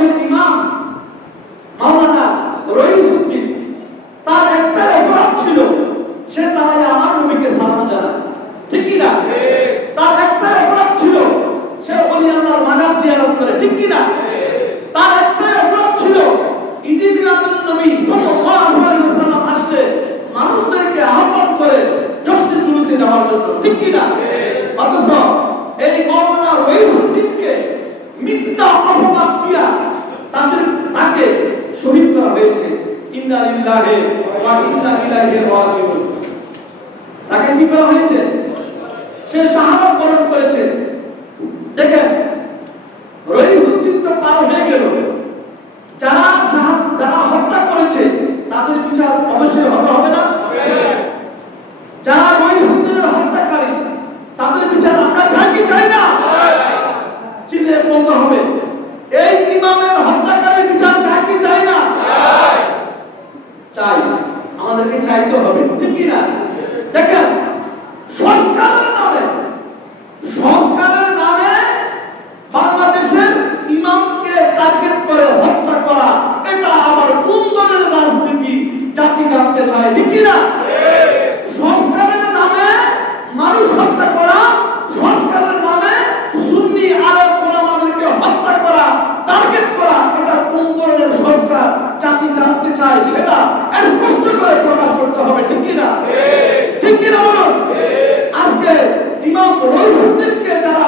একজন ইমাম মাওলানা রইসুদ্দিন, তার একটা অপরাধ ছিল, সে দাঁড়ায় আমার নবীকে সালাম জানায়, ঠিক কি না? তার একটা অপরাধ ছিল, সে ওলি আল্লাহর মাজার জিয়ারত করে, ঠিক কি না? তার একটা অপরাধ ছিল, ঈদে মিলাদুন নবী সাল্লাল্লাহু আলাইহি ওয়াসাল্লাম আসলে মানুষদেরকে আহ্বান করে জশ্নে জুলুসে যাওয়ার জন্য, ঠিক কি না? অথচ এই মাওলানা রইসুদ্দিনকে মিথ্যা অপবাদ দিয়া তাকে শহীদ করা হয়েছে। ইন্না লিল্লাহি ওয়া ইন্না ইলাইহি রাজিউন। তাকে কি করা হয়েছে? সে শাহাদাত বরণ করেছে। দেখেন, রইসুদ্দিন তো পার হয়ে গেল, যারা হত্যা করেছে তাদের বিচার অবশ্যই হতে হবে না? যারা রইসুদ্দিনের হত্যাকারী তাদের বিচার আমরা চাই কি চাই না? চিনে বলতে হবে, এই ইমামের হত্যাকারীর বিচার চাই কি চাই না? চাই, আমাদেরকে চাইতে হবে, ঠিক কি না? দেখেন, সংস্কারের নামে বাংলাদেশের ইমামকে টার্গেট করে হত্যা করা, এটা আবার কোন দলের রাজনীতি জাতি জানতে চায়, ঠিক কি না? সংস্কারের নামে মানুষ হত্যা করা, সংস্কারের নামে সুন্নি আলেম ওলামাদেরকে হত্যা করা, টার্গেট করা, এটা কোন ধরনের সংস্কার জাতি জানতে চায়, সেটা স্পষ্ট করে প্রকাশ করতে হবে, ঠিক কি না? ঠিক কি না বলুন? আজকে ইমাম রইসুদ্দিনকে যারা